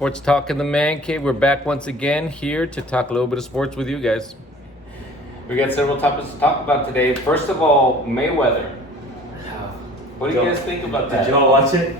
Sports Talk in the Mancave. We're back once again here to talk a little bit of sports with you guys. We got several topics to talk about today. First of all, Mayweather. What do you guys think about that? Did y'all watch it?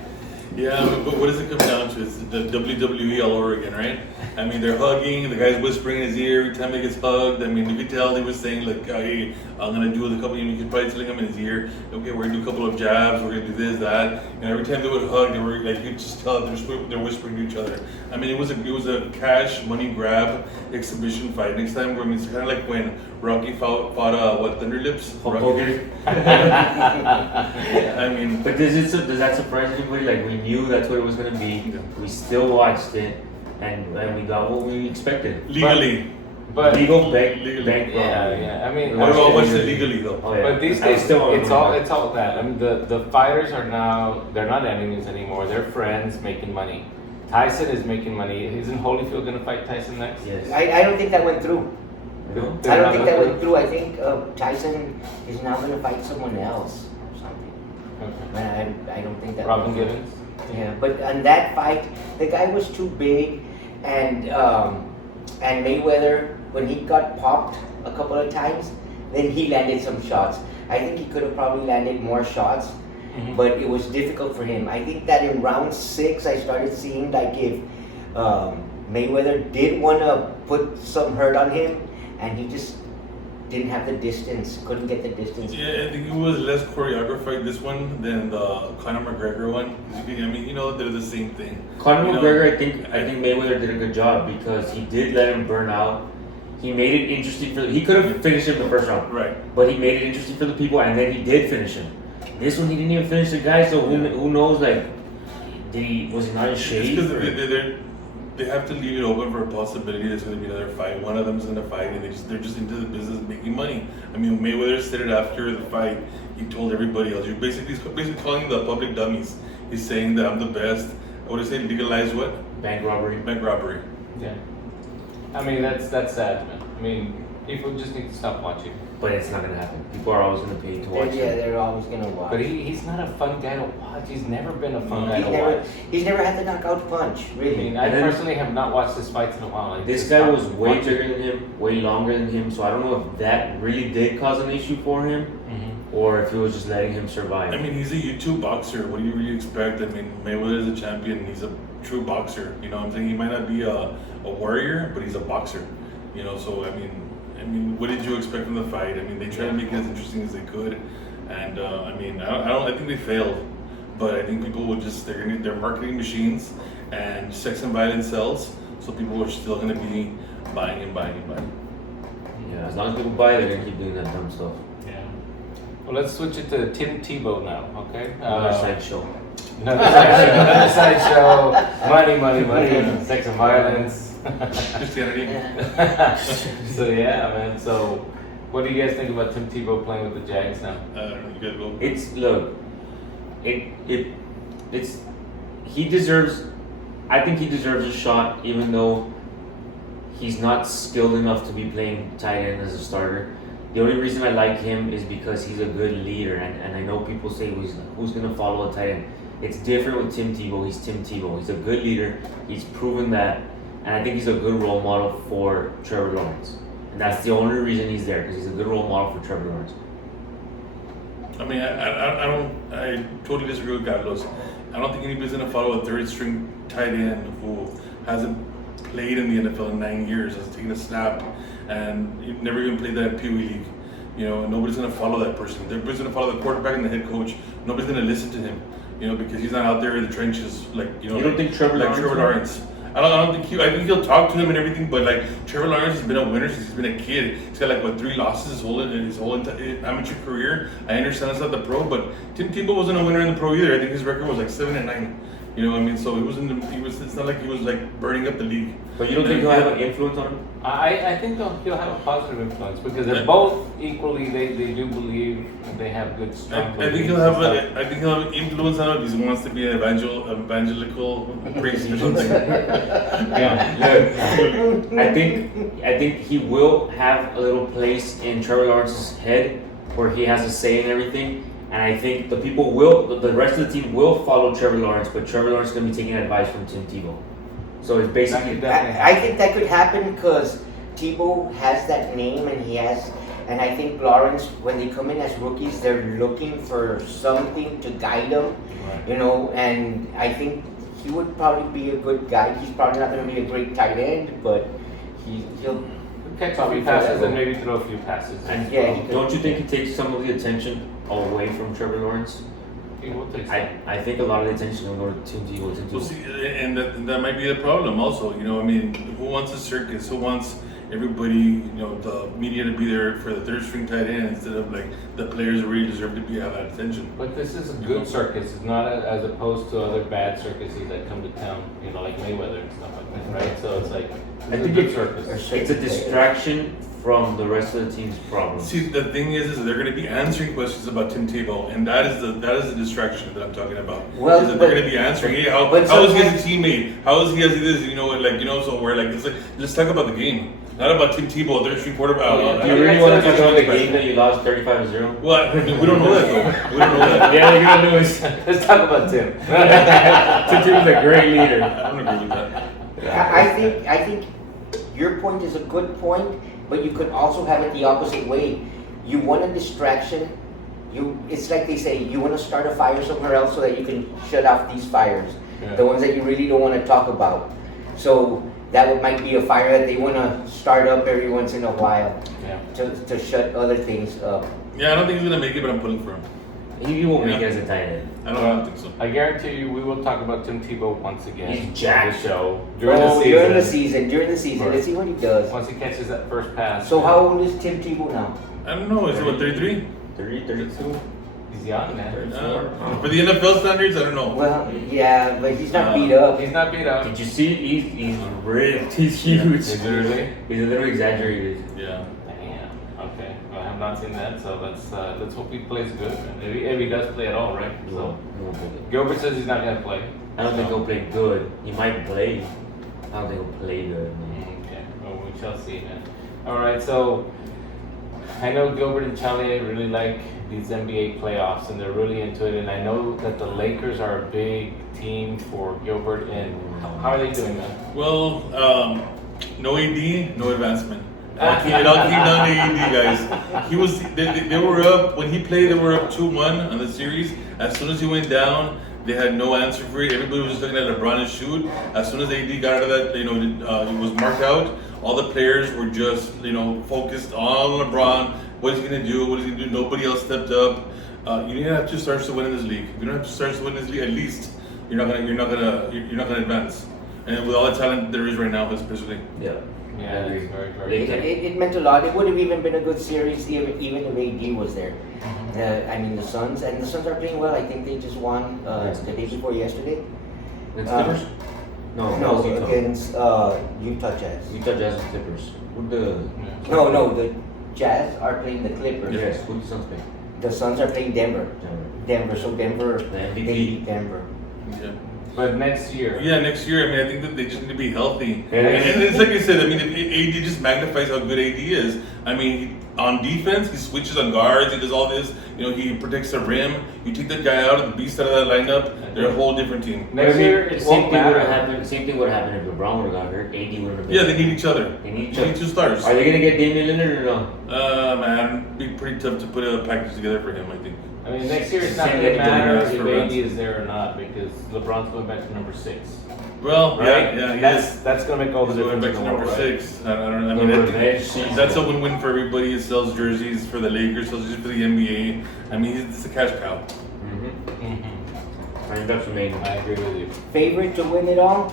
Yeah, but what does it come down to? It's the WWE all over again, right? I mean, they're hugging, the guy's whispering in his ear every time he gets hugged. I mean, you could tell they were saying, like, hey, I'm going to do it a couple, you could probably telling him in his ear, okay, we're going to do a couple of jabs, we're going to do this, that. And every time they would hug, they were, like, you could just tell they're whispering to each other. I mean, it was a cash money grab exhibition fight. Next time, I mean, it's kind of like when Rocky fought Thunderlips? Hogan. I mean, but does that surprise anybody? Like, we knew that's what it was going to be. We still watched it, and we got what we expected. legally. But Legal bank robbery. yeah. I mean, What about what's illegally, though? Oh, yeah. but these I days, still it's all that. I mean, the fighters are now, they're not enemies anymore. They're friends making money. Tyson is making money. Isn't Holyfield going to fight Tyson next? Yes. I don't think that went through. No? I don't think that went through. I think Tyson is now going to fight someone else or something. Okay. I don't think that. Robin went through. Givens? Yeah, but on that fight, the guy was too big, and Mayweather, when he got popped a couple of times, then he landed some shots. I think he could have probably landed more shots, but it was difficult for him. I think that in round 6, I started seeing like if Mayweather did want to put some hurt on him, and he just didn't have the distance, couldn't get the distance. Yeah, I think it was less choreographed fight, this one, than the Conor McGregor one. I mean, they're the same thing. Conor McGregor, I think Mayweather did a good job because he did let him burn out. He made it interesting he could have finished him the first round. Right. But he made it interesting for the people, and then he did finish him. This one, he didn't even finish the guy, so who knows, like, was he not in shape? It's because they have to leave it open for a possibility there's going to be another fight. One of them is going to fight, and they're just into the business of making money. I mean, Mayweather said it after the fight. He told everybody else, he's basically calling the public dummies. He's saying that I'm the best. What do you say? Legalize what? Bank robbery. Bank robbery. Yeah. I mean, that's sad, man. I mean, people just need to stop watching. But it's not going to happen. People are always going to pay to watch Yeah, it. they're always going to watch. But he's not a fun guy to watch. He's never been a fun guy to watch. He's never had the knockout punch, I really. mean, I personally have not watched his fights in a while. Like, This guy was way bigger than him, way longer than him, so I don't know if that really did cause an issue for him, or if it was just letting him survive. I mean, he's a YouTube boxer. What do you really expect? I mean, Mayweather is a champion. He's a true boxer. You know what I'm saying? He might not be a warrior, but he's a boxer. You know, so I mean, what did you expect from the fight? I mean, they tried to make it as interesting as they could, and I mean, I think they failed, but I think people would just they're marketing machines, and sex and violence sells, so people are still going to be buying and buying and buying. Yeah, as long as people buy, they're going to keep doing that dumb stuff. Yeah. Well, let's switch it to Tim Tebow now, okay? Another side show. Another side show. Money, sex and violence. Christianity. Yeah. So yeah, man. So, what do you guys think about Tim Tebow playing with the Jags now? You gotta go. He deserves. I think he deserves a shot, even though he's not skilled enough to be playing tight end as a starter. The only reason I like him is because he's a good leader, and I know people say who's gonna follow a tight end. It's different with Tim Tebow. He's Tim Tebow. He's a good leader. He's proven that. And I think he's a good role model for Trevor Lawrence. And that's the only reason he's there, because he's a good role model for Trevor Lawrence. I mean, I totally disagree with Carlos. I don't think anybody's going to follow a third string tight end who hasn't played in the NFL in 9 years, has taken a snap, and never even played that Pee Wee League. You know, nobody's going to follow that person. Everybody's going to follow the quarterback and the head coach. Nobody's going to listen to him, you know, because he's not out there in the trenches like, you know. You don't think Trevor Lawrence? I don't think I think he'll talk to him and everything, but like Trevor Lawrence has been a winner since he's been a kid. He's got like 3 losses his whole amateur career. I understand it's not the pro, but Tim Tebow wasn't a winner in the pro either. I think his record was like 7-9. You know what I mean? So it's not like he was like burning up the league. But you don't think he'll have an influence on him? I think he'll have a positive influence because they're both equally, they do believe they have good strength. I think he'll have an influence on him if he wants to be an evangelical priest or something. Yeah. I think he will have a little place in Trevor Lawrence's head where he has a say in everything. And I think the rest of the team will follow Trevor Lawrence, but Trevor Lawrence is going to be taking advice from Tim Tebow. So it's basically I think that could happen because Tebow has that name and I think Lawrence, when they come in as rookies, they're looking for something to guide them, and I think he would probably be a good guide. He's probably not going to be a great tight end, but he'll catch a few passes and maybe throw a few passes. And Yeah, he could. don't you think it takes some of the attention away from Trevor Lawrence? He will take some. I think a lot of the attention will go to Tim Tebow. Well, see, and that might be a problem also. I mean, who wants a circus? Who wants everybody, the media to be there for the third string tight end instead of like the players who really deserve to have that attention? But this is a good circus. It's not as opposed to other bad circuses that come to town, like Mayweather and stuff like that, right? So it's like, I it's a think good it's circus. a distraction from the rest of the team's problems. See, the thing is they're going to be answering questions about Tim Tebow, and that is the distraction that I'm talking about. Well, is that they're going to be answering, hey, how is he as a teammate? How is he as this? So we're like, let's talk about the game, not about Tim Tebow, third string quarterback. Do you really want to talk about the game that you lost 35-0? Well, I mean, we don't know that though. We don't know that. Yeah, they're gonna lose. Let's talk about Tim. Tim's a great leader. I don't agree with that. I think your point is a good point, but you could also have it the opposite way. You want a distraction. It's like they say, you want to start a fire somewhere else so that you can shut off these fires, the ones that you really don't want to talk about. So that might be a fire that they want to start up every once in a while to shut other things up. Yeah, I don't think he's gonna make it, but I'm pulling for him. He won't make it as a tight end. I don't think so. I guarantee you, we will talk about Tim Tebow once again. He's on jacked. the show During the season. Let's see what he does. Once he catches that first pass. So how old is Tim Tebow now? I don't know. Is it what 33? 32. He's young, man. For the NFL standards, I don't know. Well, yeah, but he's not beat up. He's not beat up. Did you see? He's ripped. He's huge. Literally. He's a little exaggerated. Yeah. Damn. Okay. Well, I have not seen that, so let's hope he plays good. If he does play at all, right? So Gilbert says he's not gonna play. I don't think he'll play good. He might play. I don't think he'll play good. Okay. Well, we shall see, man. All right. So I know Gilbert and Charlie really like these NBA playoffs, and they're really into it. And I know that the Lakers are a big team for Gilbert. And how are they doing, man? Well, no AD, no advancement. It all came down to AD, guys. They were up when he played. They were up 2-1 on the series. As soon as he went down, they had no answer for it. Everybody was just looking at LeBron and shoot. As soon as AD got out of that, it was marked out. All the players were just, focused on LeBron. What is he gonna do? What is he gonna do? Nobody else stepped up. You need to have two stars to win in this league. If you don't have two stars to win in this league, at least you're not gonna advance. And with all the talent there is right now, especially. Yeah. Yeah, it's very, very good. It meant a lot. It would have even been a good series even if AD was there. The Suns are playing well. I think they just won the day before yesterday. Against Clippers? No, Utah. against Utah Jazz. Utah Jazz and Clippers. No, the Jazz are playing the Clippers. Yes. Who do the Suns play? The Suns are playing Denver. So Denver, The MVP. they beat Denver. Yeah. But next year. Yeah, next year. I mean, I think that they just need to be healthy. Yeah. And it's like I said. I mean, if AD just magnifies how good AD is. I mean, on defense, he switches on guards. He does all this. He protects the rim. You take that guy out, the beast out of that lineup, they're a whole different team. Next year, it won't matter. Same thing would have happened if LeBron would have got hurt. AD would have been. Yeah, they need each other. They need each They other. need two stars. Are they gonna get Damian Lillard or no? Man, it'd be pretty tough to put a package together for him, I think. I mean, next year it's not Same going to thing matter with if Durant. AD is there or not because LeBron's going back to number 6. Well, Right? yeah, he That's is. that's going to make all the He's going difference back in to the world, number right? 6. I don't know. I The mean, revenge season. that's a win-win for everybody. It sells jerseys for the Lakers, sells jerseys for the NBA. I mean, it's a cash cow. I think that's amazing. I agree with you. Favorite to win it all?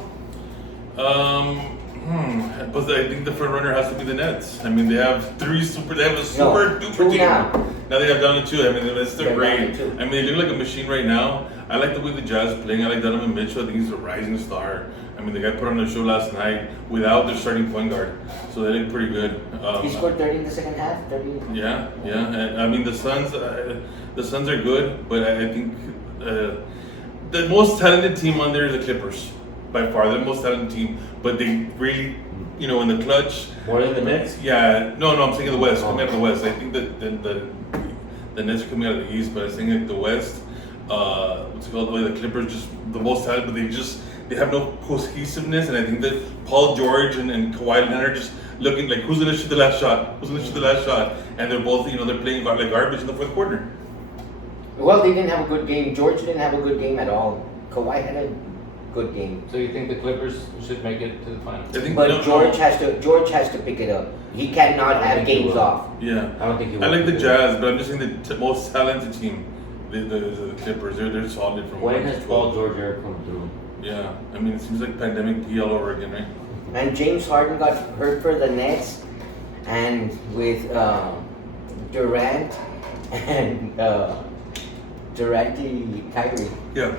But I think the front runner has to be the Nets. I mean, they have a super duper two team. now. Now they have down to 2. I mean, it's still They're down great. to 2. I mean, they look like a machine right now. I like the way the Jazz are playing. I like Donovan Mitchell. I think he's a rising star. I mean, the guy put on the show last night without their starting point guard, so they look pretty good. He scored 30 in the second half. 30. Yeah. And, I mean, the Suns are good, but I think the most talented team on there is the Clippers. By far, they're the most talented team, but they really, in the clutch. More than the Nets? Yeah, no, I'm saying the West. Coming out of the West, I think that the Nets are coming out of the East, but I was saying like the West. What's it called? The Clippers just the most talented, but they have no cohesiveness, and I think that Paul George and Kawhi Leonard just looking like who's gonna shoot the last shot, and they're both they're playing like garbage in the fourth quarter. Well, they didn't have a good game. George didn't have a good game at all. Kawhi had a good game. So you think the Clippers should make it to the finals? I think, But George has to pick it up. He cannot have think he games will. off. Yeah, I don't think he will. I like the Jazz, but I'm just saying the most talented team, the Clippers. They're solid from When 1 to has 12. Paul George ever come through? Yeah, I mean it seems like pandemic P all over again, right? And James Harden got hurt for the Nets, and with Durant and Kyrie. Yeah.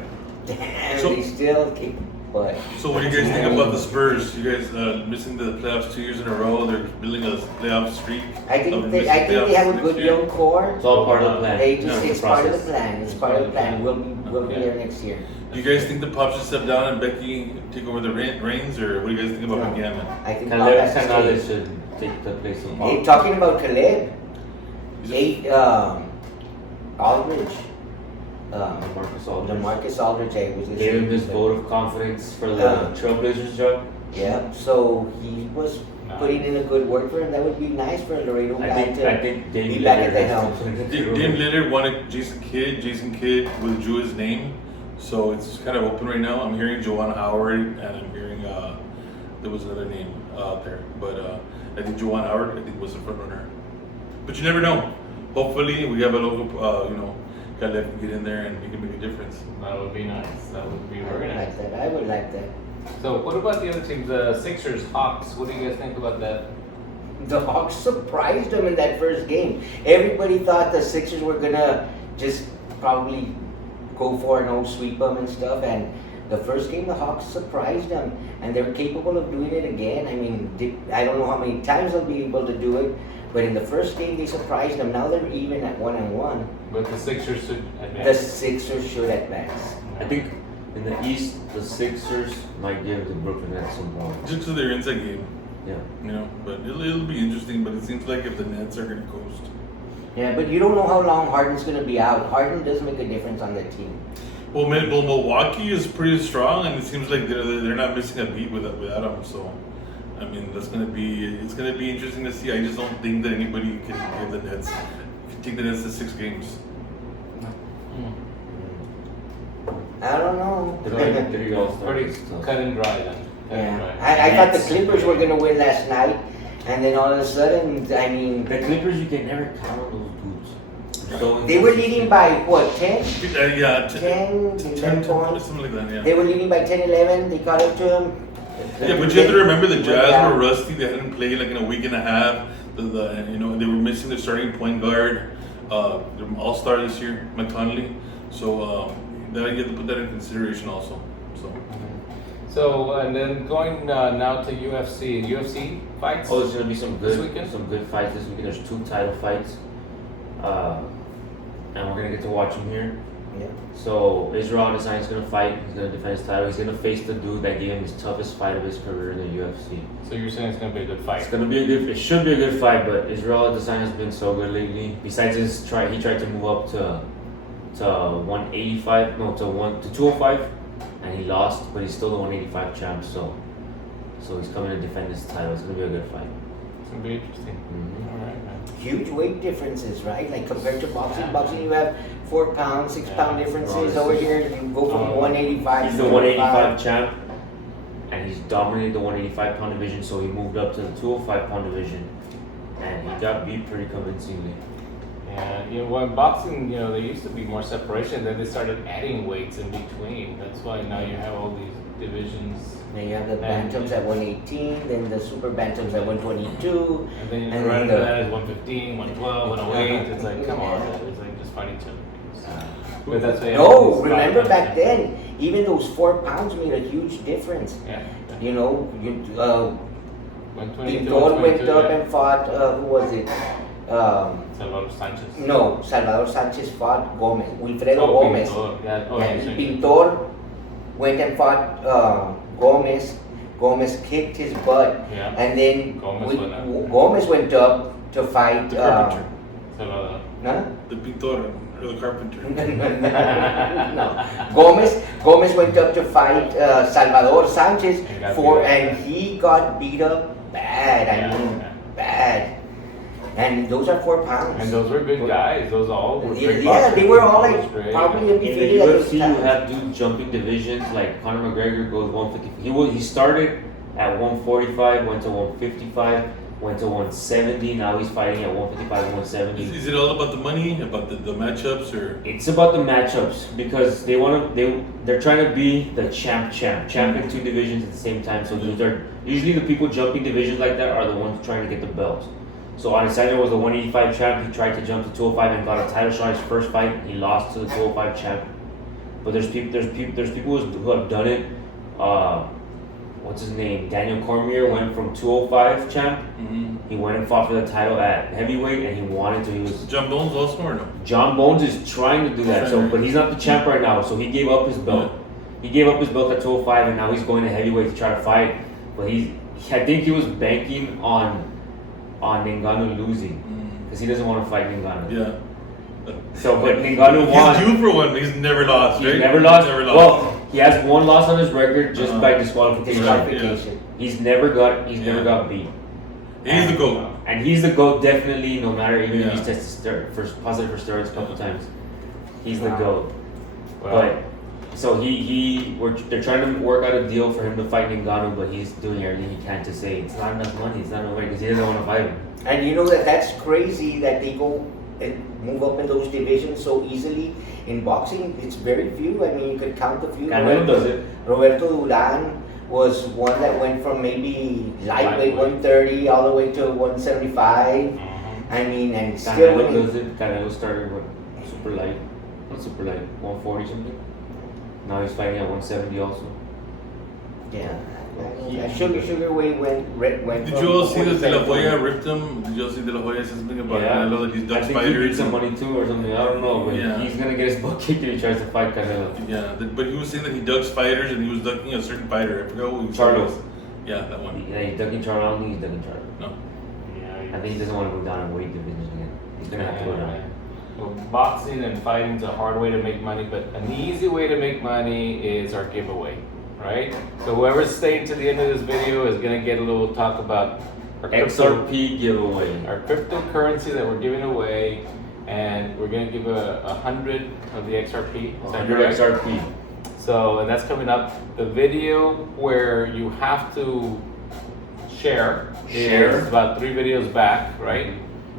And So- they still keep. But So what do you guys think about the Spurs? You guys missing the playoffs 2 years in a row. They're building a playoff streak. I think of they missing have playoffs a next good year. young core. It's all part of the plan. They Yeah, just, it's it's a part of the process. plan. It's part of the plan. We'll be there next year. Do you guys think the Pop should step down and Becky take over the reins, or what do you guys think about No. McGammon? I think Pop Caleb has to Canales stay. should take the place of Hey, Paul. talking about Caleb, He's Aldridge, Marcus Aldridge. Marcus Aldridge, I was Gave him his listening to. vote of confidence for the Trailblazers job. Yeah, so he was putting in a good word for him. That would be nice for Laredo I guy think to Dame be back at the Lillard helm. has to Dame Lillard wanted Jason Kidd. Jason Kidd withdrew his name, so it's kind of open right now. I'm hearing Juwan Howard, and I'm hearing there was another name out there, but I think Juwan Howard was the front runner. But you never know. Hopefully, we have a local guy that can get in there and he can make a difference. That would be nice. That would be I very would nice. like that. I would like that. So what about the other teams? The Sixers, Hawks. What do you guys think about that? The Hawks surprised them in that first game. Everybody thought the Sixers were gonna just probably go 4-0, sweep them and stuff. And the first game, the Hawks surprised them, and they're capable of doing it again. I mean, I don't know how many times they'll be able to do it, but in the first game they surprised them. Now they're even at 1-1. But the Sixers should The advance. Sixers should advance. I think in the East, the Sixers might give the Brooklyn Nets some points. Just because they're inside game, Yeah. But it'll be interesting. But it seems like if the Nets are going to coast. Yeah, but you don't know how long Harden's gonna be out. Harden does make a difference on the team. Well, Milwaukee is pretty strong, and it seems like they're not missing a beat without him. So, I mean, it's gonna be interesting to see. I just don't think that anybody can give the Nets take the Nets to 6 games. I don't know. Three It's All-Stars. pretty cut and dry then. Cut and Yeah, dry. I thought the Clippers were gonna win last night, and then all of a sudden, I mean, The Clippers, you can never count on those dudes. So they were leading by what, 10? Yeah, 10, 11 points. something like that. Yeah. They were leading by 10, 11. They caught up to them. Yeah, but you have to remember the Went Jazz down. were rusty. They hadn't played like in a week and a half. They were missing their starting point guard, their all-star this year, McConley. So that you have to put that in consideration also. So So and then going now to UFC. UFC fights. Oh, there's gonna be some This weekend? good fights this weekend. There's 2 title fights, and we're gonna get to watch them here. Yeah. So Israel Adesanya's gonna fight. He's gonna defend his title. He's gonna face the dude that gave him his toughest fight of his career in the UFC. So you're saying it's gonna be a good fight. It's gonna be a good. It should be a good fight, but Israel Adesanya's been so good lately. Besides he tried to move up to 185, no, to 205, and he lost, but he's still the 185 champ. So he's coming to defend his title. It's gonna be a good fight. It's gonna be interesting. Mhm. All right, man. Huge weight differences, right? Like compared to boxing. Yeah. Boxing, you have 4 pound, 6 pound Yeah. differences. Oh, Over this is- here, you go from 185 He's to the 185 champ, and he's dominated the 185 pound division. So he moved up to the 205 pound division, and he got beat pretty convincingly. Yeah, when boxing, there used to be more separation. Then they started adding weights in between. That's why now you have all these divisions. Then you have the bantams at 118, then the super bantams at 122. And then And right then under the- that is 115, 112, 108. It's like, come on, it's like just fight each other. But that's why No, remember back then, even those 4 pounds made a huge difference. Yeah. You know, 122, Pintor went 122, up yeah. and fought, who was it? Salvador Sanchez. No, Salvador Sanchez fought Gomez, Wilfredo Oh, Gomez. Pintor, yeah. Oh, And yeah, same. Pintor went and fought Gomez. Gomez kicked his butt. Yeah. And then Gomez went up. Gomez went up to fight. the carpenter, Salvador. Huh? the Pintor, or the carpenter? No. Gomez went up to fight Salvador Sanchez and he got beat up bad. I mean, bad. And those are 4 pounds. And those were good guys. Those all were big Yeah, boxers. they were all like Straight. probably In the undefeated at those UFC, you times. have dudes jumping divisions. Like Conor McGregor goes 150. He started at 145, went to 155, went to 170. Now he's fighting at 155, 170. Is it all about the money, about the matchups, or? It's about the matchups because they're trying to be the champ in 2 divisions at the same time. So those are usually the people jumping divisions like that are the ones trying to get the belt. So Adesanya was the 185 champ. He tried to jump to 205 and got a title shot his first fight. He lost to the 205 champ. But there's people who have done it. What's his name? Daniel Cormier went from 205 champ. Mm-hmm. He went and fought for the title at heavyweight, and he wanted to. He was John Bones also or no? John Bones is trying to do that. So, but he's not the champ right now. So he gave up his belt. He gave up his belt at 205, and now he's going to heavyweight to try to fight. But I think he was banking on Ngannou losing because he doesn't want to fight Ngannou. Yeah. So, but Ngannou won. He's due for one, but he's never lost, right? He's never lost. Never lost. Well, he has 1 loss on his record just by disqualification. Disqualification. He's never got beat. He's the GOAT. And he's the GOAT definitely, no matter even if Yeah. he's tested positive for steroids a couple times. He's the GOAT. Wow. But so they're trying to work out a deal for him to fight Ngannou, but he's doing everything he can to say it's not enough money, it's not enough money because he doesn't want to fight him. And you know that's crazy that they go and move up in those divisions so easily. In boxing, it's very few. I mean, you could count a few. Canelo does it. Roberto Duran was one that went from maybe lightweight 130 all the way to 175. I mean, and still Canelo winning. does it. Canelo started with super light, not super light, 140 something. Now he's fighting at 170 also. Yeah. Sugar Way went. Did you all see that De La Hoya ripped him? Did you all see De La Hoya said something about Canelo that he's I ducked think he beat fighters? some money too or something. I don't know, but he's gonna get his butt kicked if he tries to fight Canelo. Yeah, but he was saying that he ducks fighters and he was ducking a certain fighter. I forgot who he was. Charlo. Yeah, that one. Yeah, he's ducking Charlo. I don't think he's ducking Charlo. No. Yeah, I think he doesn't want to go down in weight divisions again. He's gonna have to go down. Well, boxing and fighting is a hard way to make money, but an easy way to make money is our giveaway, right? So whoever's staying to the end of this video is gonna get a little talk about our XRP giveaway. our cryptocurrency that we're giving away, and we're gonna give 100 of the XRP. Is that 100 correct? XRP. So, and that's coming up. The video where you have to share is about 3 videos back, right?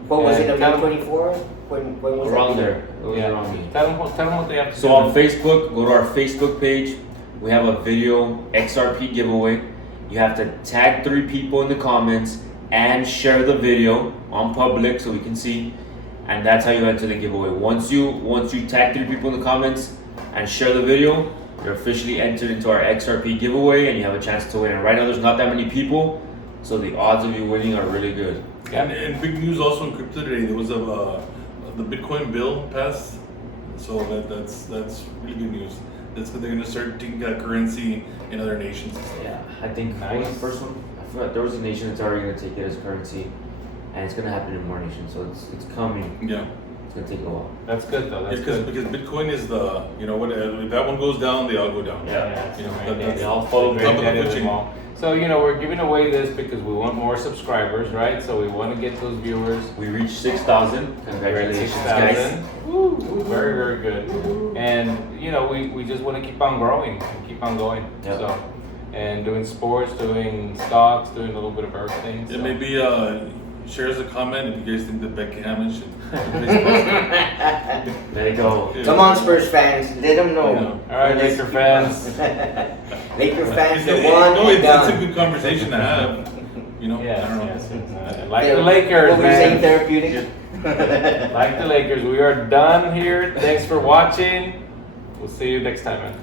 What was it, And about 24? When was Around that? there. It was around there. Tell them what they have to So do. on Facebook, go to our Facebook page. We have a video XRP giveaway. You have to tag 3 people in the comments and share the video on public so we can see. And that's how you enter the giveaway. Once you tag 3 people in the comments and share the video, you're officially entered into our XRP giveaway and you have a chance to win. And right now there's not that many people, so the odds of you winning are really good. And big news also in crypto today. There was the Bitcoin bill passed, so that's really good news. That's when they're gonna start taking that currency in other nations. Yeah, I think what was the first one? I forgot. There was a nation that's already gonna take it as currency, and it's gonna happen in more nations. So it's coming. Yeah. It's gonna take a while. That's good though. That's Because good. Bitcoin is the if that one goes down, they all go down. Yeah, You know, right. they all follow Great top of the edit food them chain. all. So we're giving away this because we want more subscribers, right? So we want to get those viewers. We reached 6,000. Congratulations, guys. 6,000. Woo, very, very good. And we just want to keep on growing and keep on going. Yep. So, and doing sports, doing stocks, doing a little bit of everything. Yeah, so. maybe share us a comment if you guys think that Beckham should. There you go. Come on, Spurs fans, let them know. Yeah. All right, Laker fans. Laker fans, the No, one and it's a done. good conversation to have. I don't know. Yes. Like the Lakers, What were you saying, man. therapeutic? Like the Lakers, we are done here. Thanks for watching. We'll see you next time, man.